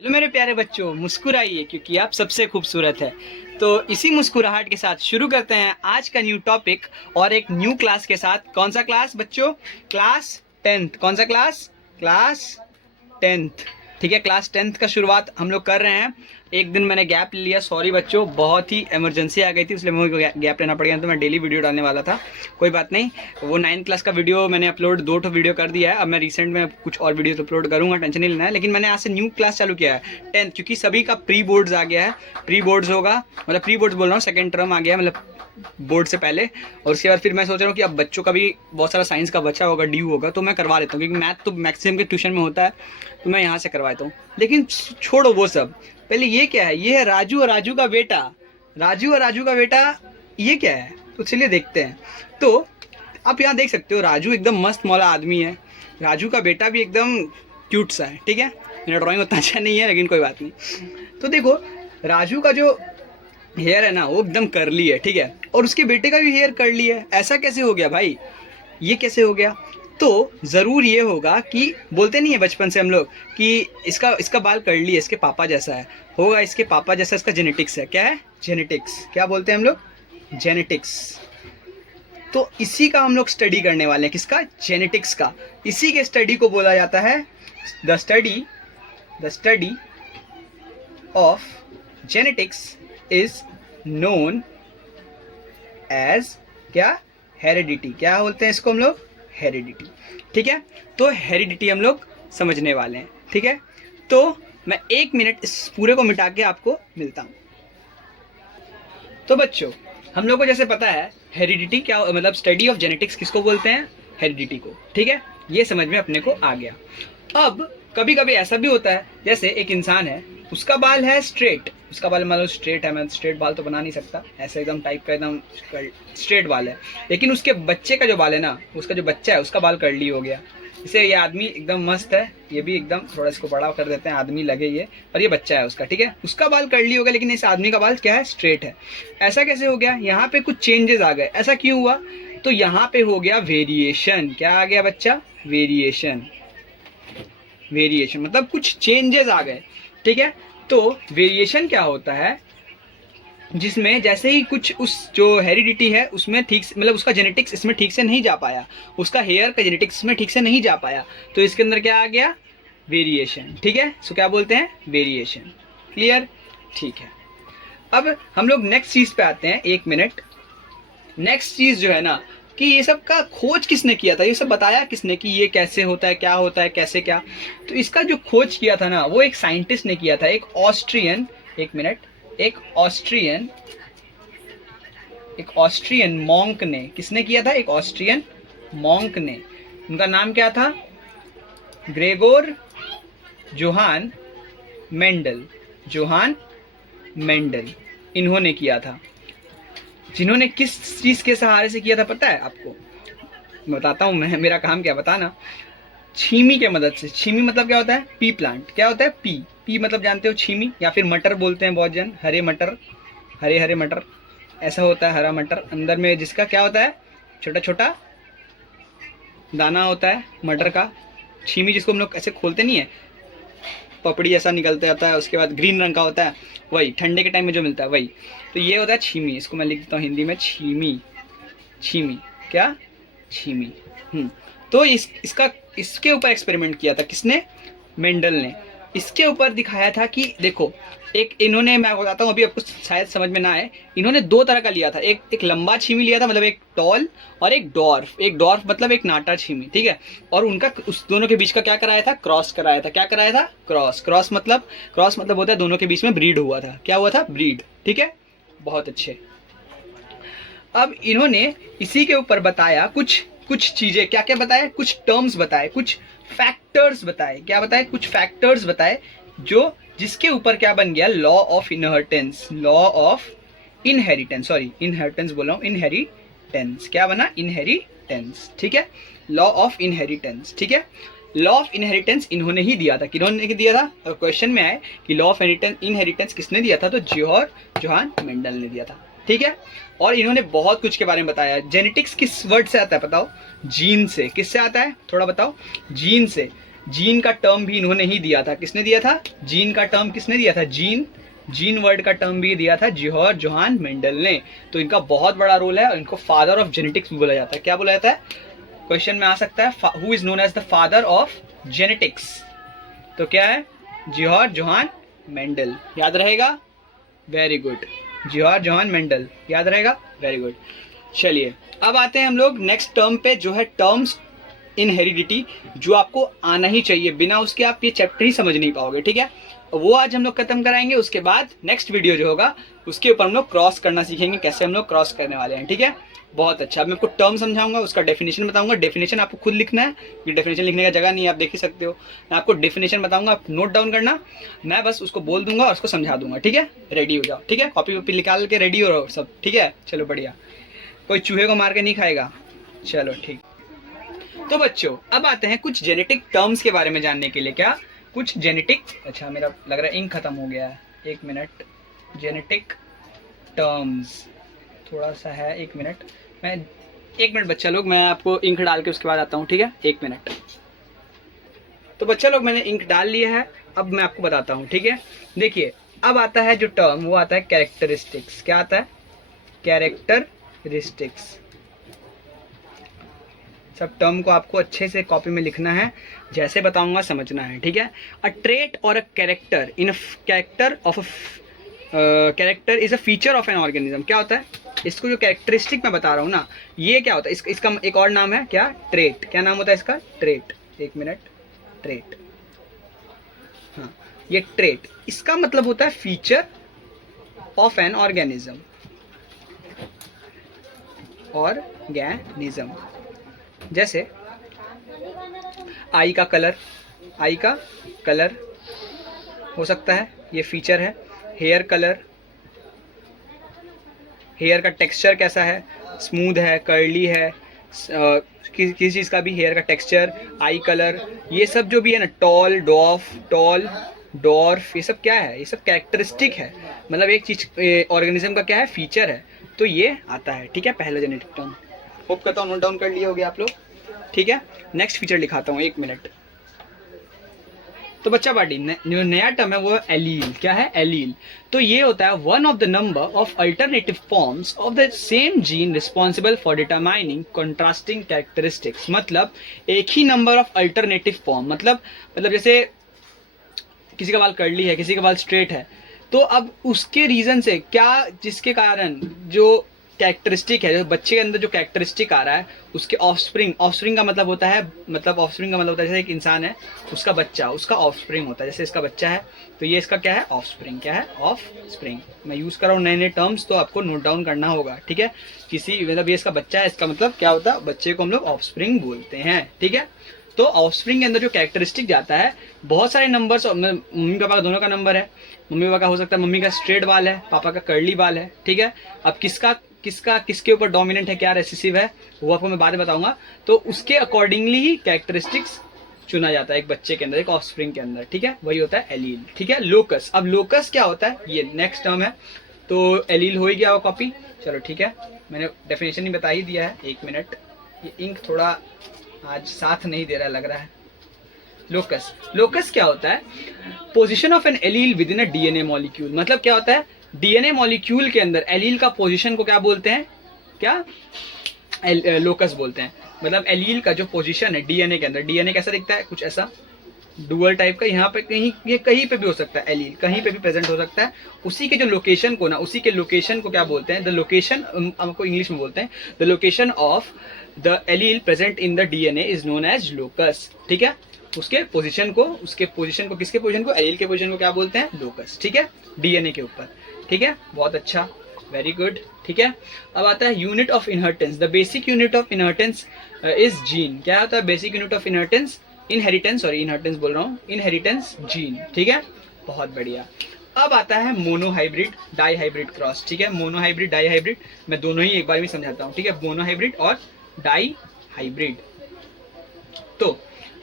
Hello मेरे प्यारे बच्चों, मुस्कुराइए क्योंकि आप सबसे खूबसूरत है। तो इसी मुस्कुराहट के साथ शुरू करते हैं आज का न्यू टॉपिक और एक न्यू क्लास के साथ। कौन सा क्लास बच्चों? Class 10th। कौन सा क्लास? Class 10th। ठीक है, क्लास 10th का शुरुआत हम लोग कर रहे हैं। एक दिन मैंने गैप ले लिया, सॉरी बच्चों, बहुत ही इमरजेंसी आ गई थी इसलिए मुझे गैप लेना पड़ गया। तो मैं डेली वीडियो डालने वाला था, कोई बात नहीं। वो 9th क्लास का वीडियो मैंने अपलोड 2 वीडियो कर दिया है। अब मैं रिसेंट में कुछ और वीडियो अपलोड करूंगा, टेंशन नहीं लेना है। लेकिन मैंने आज से न्यू क्लास चालू किया है 10th, क्योंकि सभी का प्री बोर्ड्स आ गया है। प्री बोर्ड्स होगा, मतलब प्री बोर्ड्स बोल रहा हूँ, सेकेंड टर्म आ गया है, मतलब बोर्ड से पहले। और उसके बाद फिर मैं सोच रहा हूँ कि अब बच्चों का भी बहुत सारा साइंस का बच्चा होगा, ड्यू होगा, तो मैं करवा लेता हूँ, क्योंकि मैथ तो मैक्सिमम के ट्यूशन में होता है, तो मैं यहाँ से करवाता हूँ। लेकिन छोड़ो वो सब, पहले ये क्या है? ये है राजू और राजू का बेटा। राजू और राजू का बेटा ये क्या है? तो चलिए देखते हैं। तो आप यहाँ देख सकते हो, राजू एकदम मस्त मौला आदमी है, राजू का बेटा भी एकदम क्यूट सा है। ठीक है, मेरा ड्राइंग उतना अच्छा नहीं है लेकिन कोई बात नहीं। तो देखो, राजू का जो हेयर है ना वो एकदम करली है, ठीक है, और उसके बेटे का भी हेयर करली है। ऐसा कैसे हो गया भाई? ये कैसे हो गया? तो ज़रूर ये होगा कि बोलते नहीं है बचपन से हम लोग कि इसका इसका बाल करली है, इसके पापा जैसा है, होगा इसके पापा जैसा, इसका जेनेटिक्स है। क्या है? जेनेटिक्स। क्या बोलते हैं हम लोग? जेनेटिक्स। तो इसी का हम लोग स्टडी करने वाले हैं। किसका? जेनेटिक्स का। इसी के स्टडी को बोला जाता है the study of genetics is known as क्या? हेरिडिटी। क्या बोलते हैं इसको हम लोग? हेरिडिटी। ठीक है, तो हेरिडिटी हम लोग समझने वाले हैं। ठीक है, तो मैं 1 मिनट इस पूरे को मिटा के आपको मिलता हूं। तो बच्चों, हम लोग को जैसे पता है हेरिडिटी क्या, मतलब स्टडी ऑफ जेनेटिक्स किसको बोलते हैं? हेरिडिटी को। ठीक है, ये समझ में अपने को आ गया। अब कभी कभी ऐसा भी होता है, जैसे एक इंसान है, उसका बाल है स्ट्रेट, उसका बाल मान लो स्ट्रेट है, मैं स्ट्रेट बाल तो बना नहीं सकता, ऐसे एकदम टाइप का एकदम स्ट्रेट बाल है, लेकिन उसके बच्चे का जो बाल है ना, उसका जो बच्चा है उसका बाल कर्ली हो गया। इसे ये आदमी एकदम मस्त है, ये भी एकदम, थोड़ा इसको बड़ा कर देते हैं, आदमी लगे ये, और ये बच्चा है उसका। ठीक है, उसका बाल कर्ली हो गया, लेकिन इस आदमी का बाल क्या है? स्ट्रेट है। ऐसा कैसे हो गया? यहाँ पे कुछ चेंजेस आ गए। ऐसा क्यों हुआ? तो यहाँ पे हो गया वेरिएशन। क्या आ गया बच्चा? वेरिएशन। वेरिएशन मतलब कुछ चेंजेस आ गए। ठीक है, तो वेरिएशन क्या होता है? जिसमें जैसे ही कुछ उस जो हेरिडिटी है उसमें ठीक से, मतलब उसका जेनेटिक्स इसमें ठीक से नहीं जा पाया, उसका हेयर का जेनेटिक्स इसमें ठीक से नहीं जा पाया, तो इसके अंदर क्या आ गया? वेरिएशन। ठीक है, सो क्या बोलते हैं? वेरिएशन। क्लियर? ठीक है, अब हम लोग नेक्स्ट चीज पे आते हैं। 1 मिनट। नेक्स्ट चीज जो है ना, कि ये सब का खोज किसने किया था, ये सब बताया किसने कि ये कैसे होता है, क्या होता है, कैसे क्या? तो इसका जो खोज किया था ना, वो एक साइंटिस्ट ने किया था, एक ऑस्ट्रियन। 1 मिनट। एक ऑस्ट्रियन मॉन्क ने। किसने किया था? एक ऑस्ट्रियन मॉन्क ने। उनका नाम क्या था? Gregor Johan Mendel. Johan Mendel, इन्होंने किया था। जिन्होंने किस चीज के सहारे से किया था पता है आपको? बताता हूं मैं, मेरा काम क्या बताना। छीमी के मदद से। छीमी मतलब क्या होता है? P plant. क्या होता है? पी। पी मतलब जानते हो? छीमी, या फिर मटर बोलते हैं बहुत जन, हरे मटर, हरे हरे मटर, ऐसा होता है हरा मटर, अंदर में जिसका क्या होता है? छोटा छोटा दाना होता है मटर का। छीमी जिसको हम लोग ऐसे खोलते नहीं है, पपड़ी जैसा निकलता जाता है, उसके बाद ग्रीन रंग का होता है, वही ठंडे के टाइम में जो मिलता है वही। तो ये होता है छीमी। इसको मैं लिख देता हूँ हिंदी में, छीमी। छीमी क्या? छीमी। तो इसके ऊपर एक्सपेरिमेंट किया था किसने? मेंडल ने। इसके ऊपर दिखाया था कि देखो, एक इन्होंने, मैं बताता हूँ अभी आपको शायद समझ में ना आए, इन्होंने 2 तरह का लिया था। एक लंबा छीमी लिया था, मतलब एक टॉल, और एक डॉर्फ। एक डॉर्फ मतलब एक नाटा छीमी। ठीक है, और उनका उस दोनों के बीच का क्या कराया था? क्रॉस कराया था। क्या कराया था? क्रॉस। क्रॉस मतलब होता है दोनों के बीच में ब्रीड हुआ था। क्या हुआ था? ब्रीड। ठीक है, बहुत अच्छे। अब इन्होंने इसी के ऊपर बताया कुछ चीजें। क्या क्या बताया? कुछ टर्म्स बताए, कुछ फैक्टर्स बताए। क्या बताए? कुछ फैक्टर्स बताए, जो जिसके ऊपर क्या बन गया? Law of inheritance. Law of inheritance, sorry inheritance बोल रहा हूं, इनहेरिटेंस। क्या बना? इनहेरिटेंस। ठीक है, लॉ ऑफ इनहेरिटेंस। ठीक है, लॉ ऑफ इनहेरिटेंस इन्होंने ही दिया था। किन्होंने दिया था? और क्वेश्चन में आए कि लॉ ऑफ इनहेरिटेंस किसने दिया था? तो जोहान मेंडल ने दिया था। ठीक है, और इन्होंने बहुत कुछ के बारे में बताया। जेनेटिक्स किस वर्ड से आता है बताओ? जीन से। किससे आता है? थोड़ा बताओ। जीन से। जीन का टर्म भी इन्होंने ही दिया था। किसने दिया था? जीन का टर्म किसने दिया था? जीन वर्ड का टर्म भी दिया था जियोर्ग जोहान मेंडल ने। तो इनका बहुत बड़ा रोल है और इनको फादर ऑफ जेनेटिक्स भी बोला जाता है। क्या बोला जाता है? क्वेश्चन में आ सकता है, who is known as the father of genetics? तो क्या है? Georg Johann Mendel. याद रहेगा? Very good, Georg Johann Mendel, याद रहेगा? Very good. चलिए अब आते हैं हम लोग नेक्स्ट टर्म पे, जो है टर्म्स इन हेरिडिटी, जो आपको आना ही चाहिए, बिना उसके आप ये चैप्टर ही समझ नहीं पाओगे। ठीक है, वो आज हम लोग खत्म कराएंगे। उसके बाद नेक्स्ट वीडियो जो होगा उसके ऊपर हम लोग क्रॉस करना सीखेंगे, कैसे हम लोग क्रॉस करने वाले हैं। ठीक है, बहुत अच्छा। अब मैं आपको टर्म समझाऊंगा, उसका डेफिनेशन बताऊंगा। डेफिनेशन आपको खुद लिखना है, ये डेफिनेशन लिखने का जगह नहीं है, आप देख ही सकते हो। मैं आपको डेफिनेशन बताऊंगा, आप नोट डाउन करना, मैं बस उसको बोल दूंगा और उसको समझा दूंगा। ठीक है, रेडी हो जाओ। ठीक है, कॉपी वॉपी निकाल के रेडी हो रहो सब। ठीक है, चलो बढ़िया, कोई चूहे को मार के नहीं खाएगा। चलो ठीक। तो बच्चों अब आते हैं कुछ जेनेटिक टर्म्स के बारे में जानने के लिए। क्या कुछ जेनेटिक, अच्छा मेरा लग रहा है इंक खत्म हो गया है, एक मिनट। जेनेटिक टर्म्स थोड़ा सा है, एक मिनट, मैं एक मिनट बच्चा लोग, मैं आपको इंक डाल के उसके बाद आता हूँ। ठीक है, एक मिनट। तो बच्चा लोग मैंने इंक डाल लिया है, अब मैं आपको बताता हूँ। ठीक है, देखिए अब आता है जो टर्म, वो आता है कैरेक्टरिस्टिक्स। क्या आता है? कैरेक्टरिस्टिक्स। सब टर्म को आपको अच्छे से कॉपी में लिखना है, जैसे बताऊंगा समझना है। ठीक है, अ ट्रेट और a character in a character of character is a feature of an organism. क्या होता है? इसको जो कैरेक्टरिस्टिक मैं बता रहा हूँ ना, ये क्या होता है? इसका एक और नाम है क्या? ट्रेट। क्या नाम होता है इसका? ट्रेट। एक मिनट, ट्रेट। हाँ, ये ट्रेट, इसका मतलब होता है feature of an organism. Organism जैसे आई का कलर, आई का कलर हो सकता है, ये फीचर है। हेयर कलर, हेयर का टेक्सचर कैसा है? स्मूथ है, कर्ली है, किसी चीज़ का भी हेयर का टेक्सचर, आई कलर, ये सब जो भी है ना, टॉल, डॉर्फ, ये सब क्या है? ये सब कैरेक्टरिस्टिक है, मतलब एक चीज ऑर्गेनिज्म का क्या है? फीचर है। तो ये आता है। ठीक है, पहला जेनेटिक टर्म। होप करता हूँ नोट डाउन कर लिए होगे आप लोग। ठीक है, नेक्स्ट फीचर लिखाता हूँ, एक मिनट। तो बच्चा बाटी जो नया टर्म है वो है एलील। क्या है? एलील। तो ये होता है one of the number of alternative forms of the same gene responsible for determining contrasting characteristics. मतलब एक ही नंबर ऑफ अल्टरनेटिव फॉर्म, मतलब जैसे किसी का बाल कर्ली है, किसी का बाल स्ट्रेट है, तो अब उसके रीजन से क्या, जिसके कारण जो कैरेक्टरिस्टिक है, जो बच्चे के अंदर जो कैरेक्टरिस्टिक आ रहा है, उसके ऑफस्प्रिंग, ऑफस्प्रिंग का मतलब होता है, ऑफस्प्रिंग का मतलब होता है जैसे एक इंसान है, उसका बच्चा, उसका ऑफस्प्रिंग होता है। जैसे इसका बच्चा है तो ये इसका क्या है? ऑफस्प्रिंग। क्या है? ऑफस्प्रिंग। मैं यूज कर रहा हूँ नए नए टर्म्स, तो आपको नोट डाउन करना होगा। ठीक है, किसी मतलब ये इसका बच्चा है, इसका मतलब क्या होता है? बच्चे को हम लोग ऑफस्प्रिंग बोलते हैं। ठीक है, तो ऑफस्प्रिंग के अंदर जो कैरेक्टरिस्टिक जाता है, बहुत सारे नंबर्स, मम्मी पापा का दोनों का नंबर है। मम्मी पापा का हो सकता है, मम्मी का स्ट्रेट बाल है, पापा का कर्ली बाल है। ठीक है, अब किसके ऊपर डोमिनेंट है, क्या रेसेसिव है, वो आपको मैं बाद में बताऊंगा। तो उसके अकॉर्डिंगली ही कैरेक्टरिस्टिक्स चुना जाता है एक बच्चे के अंदर, एक ऑफस्प्रिंग के अंदर। ठीक है, वही होता है एलील। ठीक है, लोकस। अब लोकस क्या होता है? ये नेक्स्ट टर्म है। तो एलील हो ही गया वो कॉपी। चलो ठीक है, मैंने डेफिनेशन ही बता ही दिया है। एक मिनट, ये इंक थोड़ा आज साथ नहीं दे रहा लग रहा है। लोकस, लोकस क्या होता है? Position of an allele within a DNA molecule. मतलब क्या होता है? डीएनए मॉलिक्यूल के अंदर एलील का पोजीशन को क्या बोलते हैं? क्या? लोकस बोलते हैं। मतलब एलील का जो पोजीशन है डीएनए के अंदर, डीएनए कैसा दिखता है? कुछ ऐसा डुअल टाइप का। यहाँ पे कहीं, ये कहीं पे भी हो सकता है, एलील कहीं पे भी प्रेजेंट हो सकता है। उसी के जो लोकेशन को ना, उसी के लोकेशन को क्या बोलते हैं? द लोकेशन, हमको इंग्लिश में बोलते हैं, the location of the allele present in the DNA is known as locus. ठीक है, उसके पोजीशन को, किसके पोजीशन को? एलील के पोजीशन को क्या बोलते हैं? लोकस। ठीक है, डीएनए के ऊपर। ठीक है, बहुत अच्छा, वेरी गुड। ठीक है, अब आता है unit of inheritance. The basic unit of inheritance is gene. क्या होता है basic unit of inheritance? Inheritance बोल रहा हूँ, इनहेरिटेंस जीन। ठीक है, बहुत बढ़िया। अब आता है मोनोहाइब्रिड डाईहाइब्रिड क्रॉस। ठीक है, मोनोहाइब्रिड डाईहाइब्रिड मैं दोनों ही एक बार में समझाता हूँ। ठीक है, मोनोहाइब्रिड और डाईहाइब्रिड। तो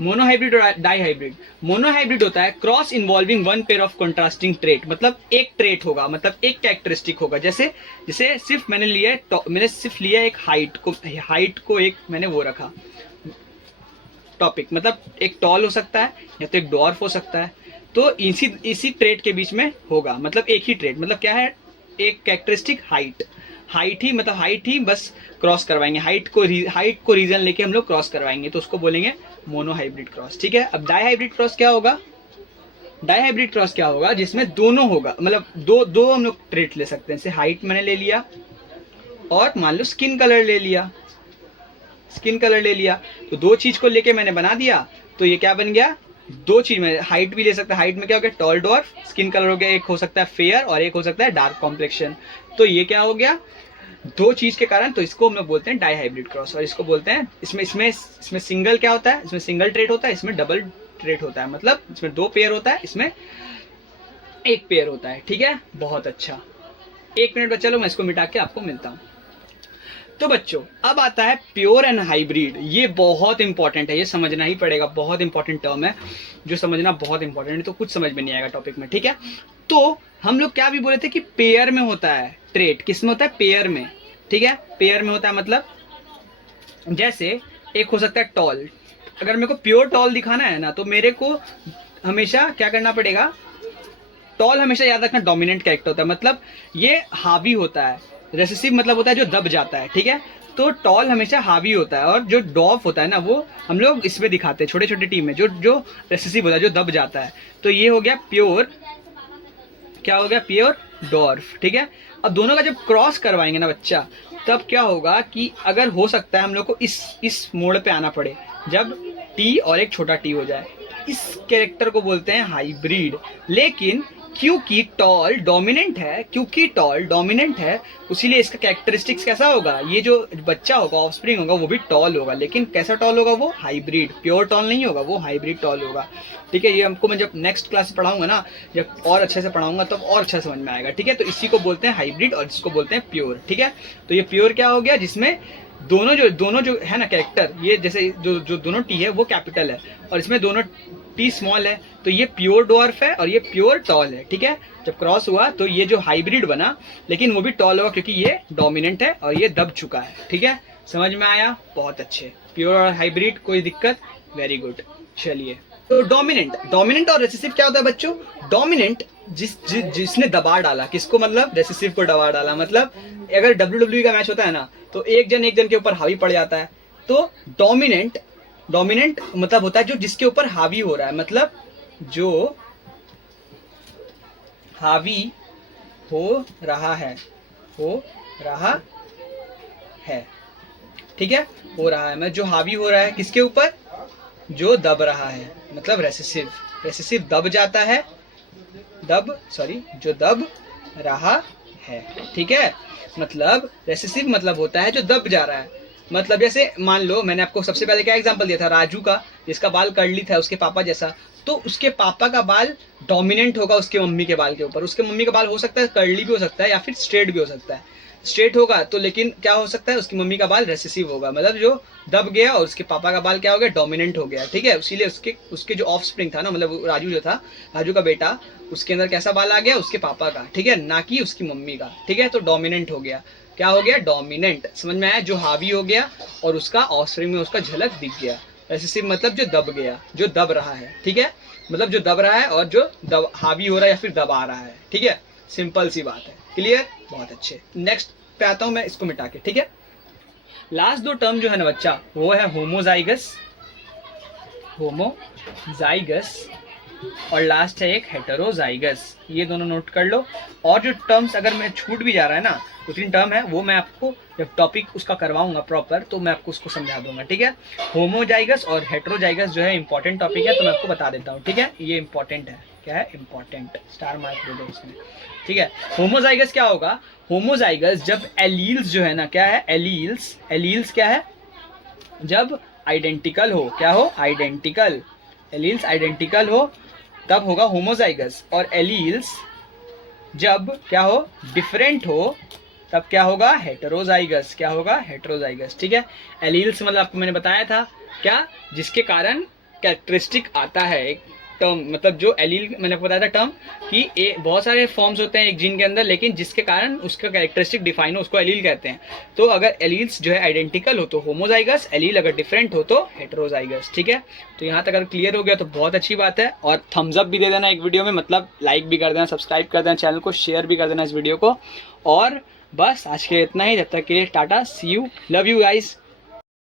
मोनोहाइब्रिड और डाईहाइब्रिड, मोनोहाइब्रिड होता है cross involving one pair of contrasting trait. मतलब एक ट्रेट होगा, मतलब एक कैरेक्टरिस्टिक होगा। जैसे सिर्फ मैंने सिर्फ लिया एक हाइट को एक मैंने वो रखा, टॉपिक, मतलब एक टॉल हो सकता है या तो एक डॉर्फ हो सकता है, तो इसी ट्रेट के बीच में होगा, मतलब एक ही ट्रेट, मतलब क्या है, एक कैरेक्टरिस्टिक हाइट ही, मतलब हाइट ही बस क्रॉस करवाएंगे, हाइट को रीजन लेके हम लोग क्रॉस करवाएंगे, तो उसको बोलेंगे मोनोहाइब्रिड क्रॉस। ठीक है, अब डाईहाइब्रिड क्रॉस क्या होगा? डाईहाइब्रिड क्रॉस क्या होगा? जिसमें दोनों होगा, मतलब दो हम लोग ट्रेट ले सकते हैं, जैसे हाइट मैंने ले लिया और मान लो स्किन कलर ले लिया, तो दो चीज को लेके मैंने बना दिया, तो ये क्या बन गया? दो चीज में हाइट भी ले सकता है, हाइट में क्या हो गया? टॉल डॉर्फ, स्किन कलर हो गया, एक हो सकता है फेयर और एक हो सकता है डार्क कॉम्प्लेक्शन, तो ये क्या हो गया? दो चीज के कारण, तो इसको हम लोग बोलते हैं डाईहाइब्रिड क्रॉस। और इसको बोलते हैं, इसमें सिंगल क्या होता है? इसमें सिंगल ट्रेट होता है, इसमें डबल ट्रेट होता है, मतलब इसमें दो पेयर होता है, इसमें एक पेयर होता है। ठीक है, बहुत अच्छा। 1 मिनट बच्चा लो, मैं इसको मिटा के आपको मिलता हूँ। तो बच्चों अब आता है प्योर एंड हाइब्रिड। ये बहुत इंपॉर्टेंट है, ये समझना ही पड़ेगा, बहुत इंपॉर्टेंट टर्म है जो समझना बहुत इंपॉर्टेंट है, तो कुछ समझ में नहीं आएगा टॉपिक में। ठीक है, तो हम लोग क्या भी बोले थे कि पेयर में होता है ट्रेट। किस में होता है? पेयर में। ठीक है, पेयर में होता है, मतलब जैसे एक हो सकता है टॉल, अगर मेरे को प्योर टॉल दिखाना है ना, तो मेरे को हमेशा क्या करना पड़ेगा? टॉल हमेशा याद रखना डोमिनेंट कैरेक्टर होता है, मतलब ये हावी होता है। रेसेसिव मतलब होता है जो दब जाता है। ठीक है, तो टॉल हमेशा हावी होता है, और जो डॉर्फ होता है ना, वो हम लोग इसमें दिखाते हैं छोटे छोटे टीम में, जो रेसेसिव होता है, जो दब जाता है। तो ये हो गया प्योर, क्या हो गया? Pure dwarf. ठीक है, अब दोनों का जब क्रॉस करवाएंगे ना बच्चा, तब क्या होगा कि अगर हो सकता है हम लोग को इस मोड़ पे आना पड़े, जब टी और एक छोटा टी हो जाए, इस कैरेक्टर को बोलते हैं हाइब्रिड। लेकिन क्योंकि टॉल डोमिनेंट है, उसीलिए इसका कैरेक्टरिस्टिक्स कैसा होगा? ये जो बच्चा होगा, ऑफस्प्रिंग होगा, वो भी टॉल होगा, लेकिन कैसा टॉल होगा? वो हाइब्रिड, प्योर टॉल नहीं होगा, वो हाइब्रिड टॉल होगा। ठीक है, ये हमको मैं जब नेक्स्ट क्लास पढ़ाऊंगा ना, जब और अच्छे से पढ़ाऊंगा तब और अच्छा समझ में आएगा। ठीक है, तो इसी को बोलते हैं हाइब्रिड और इसको बोलते हैं प्योर। ठीक है, तो ये प्योर क्या हो गया? जिसमें दोनों जो है ना कैरेक्टर, ये जैसे जो दोनों टी है वो कैपिटल है और इसमें दोनों टी स्मॉल है, तो ये प्योर डॉर्फ है और ये प्योर टॉल है। ठीक है, जब क्रॉस हुआ तो ये जो हाइब्रिड बना, लेकिन वो भी टॉल होगा क्योंकि ये डोमिनेंट है और ये दब चुका है। ठीक है, समझ में आया? बहुत अच्छे। प्योर और हाइब्रिड, कोई दिक्कत? Very good. चलिए, तो डोमिनेंट और रेसेसिव क्या होता है बच्चों? डोमिनेंट जिसने दबा डाला, किसको? मतलब रेसेसिव को दबा डाला। मतलब अगर WWE का मैच होता है ना, तो एक जन के ऊपर हावी पड़ जाता है, तो डोमिनेंट मतलब होता है जो जिसके ऊपर हावी हो रहा है, मतलब जो हावी हो रहा है। ठीक है, हो रहा है, मैं जो हावी हो रहा है किसके ऊपर? जो दब रहा है, मतलब रेसेसिव दब जाता है, जो दब रहा है। ठीक है, मतलब रेसेसिव मतलब होता है जो दब जा रहा है। मतलब जैसे मान लो मैंने आपको सबसे पहले क्या एग्जांपल दिया था? राजू का, जिसका बाल कर्ली था, उसके पापा जैसा, तो उसके पापा का बाल डोमिनेंट होगा उसके मम्मी के बाल के ऊपर। उसके मम्मी का बाल हो सकता है कर्ली भी हो सकता है या फिर स्ट्रेट भी हो सकता है। स्ट्रेट होगा तो, लेकिन क्या हो सकता है? उसकी मम्मी का बाल रेसेसिव होगा, मतलब जो दब गया, और उसके पापा का बाल क्या हो गया? डोमिनेंट हो गया। ठीक है, इसीलिए उसके जो ऑफ स्प्रिंग था ना, मतलब राजू जो था, राजू का बेटा, उसके अंदर कैसा बाल आ गया? उसके पापा का। ठीक है, ना कि उसकी मम्मी का। ठीक है, तो डोमिनेंट हो गया। क्या हो गया? डोमिनेंट। समझ में आया? जो हावी हो गया और उसका ऑफस्प्रिंग में उसका झलक दिख गया। रेसेसिव मतलब जो दब गया, जो दब रहा है। ठीक है, मतलब जो दब रहा है और जो हावी हो रहा है या फिर दबा रहा है। ठीक है, सिंपल सी बात है। क्लियर? बहुत अच्छे। नेक्स्ट पे आता हूं मैं, इसको मिटा के। ठीक है, लास्ट दो टर्म जो है ना बच्चा, वो है होमोजाइगस और लास्ट है एक हेटेरोजाइगस। ये दोनों नोट कर लो। और जो टर्म्स अगर मैं छूट भी जा रहा है ना, 2-3 टर्म है, वो मैं आपको जब टॉपिक उसका करवाऊंगा प्रॉपर, तो मैं आपको उसको समझा दूंगा। ठीक है, होमोजाइगस और हेटेरोजाइगस जो है इंपॉर्टेंट टॉपिक है, तो मैं आपको बता देता हूँ। ठीक है, ये इंपॉर्टेंट है। क्या है? इंपॉर्टेंट। स्टार मार्क दे दो इसमें। ठीक है, होमोजाइगस क्या होगा? होमोजाइगस जब एलील्स जो है ना, क्या है? एलील्स क्या है? जब आइडेंटिकल हो। क्या हो? आइडेंटिकल। एलील्स आइडेंटिकल हो तब होगा होमोजाइगस, और एलील्स जब क्या हो? डिफरेंट हो, तब क्या होगा? हेटेरोजाइगस। क्या होगा? हेटेरोजाइगस। ठीक है, एलील्स मतलब आपको मैंने बताया था क्या? जिसके कारण कैरेक्टरिस्टिक आता है, टर्म, मतलब जो एलील मैंने आपको बताया था टर्म कि बहुत सारे फॉर्म्स होते हैं एक जीन के अंदर, लेकिन जिसके कारण उसका कैरेक्टरिस्टिक डिफाइन हो उसको एलील कहते हैं। तो अगर एलील्स जो है आइडेंटिकल हो तो होमोजाइगस, एलील अगर डिफरेंट हो तो हेटेरोजाइगस। ठीक है, तो यहाँ तक अगर क्लियर हो गया तो बहुत अच्छी बात है। और थम्स अप भी दे देना एक वीडियो में, मतलब लाइक भी कर देना, सब्सक्राइब कर देना चैनल को, शेयर भी कर देना इस वीडियो को। और बस आज के इतना ही, जब तक के लिए टाटा, सी यू, लव यू गाइस।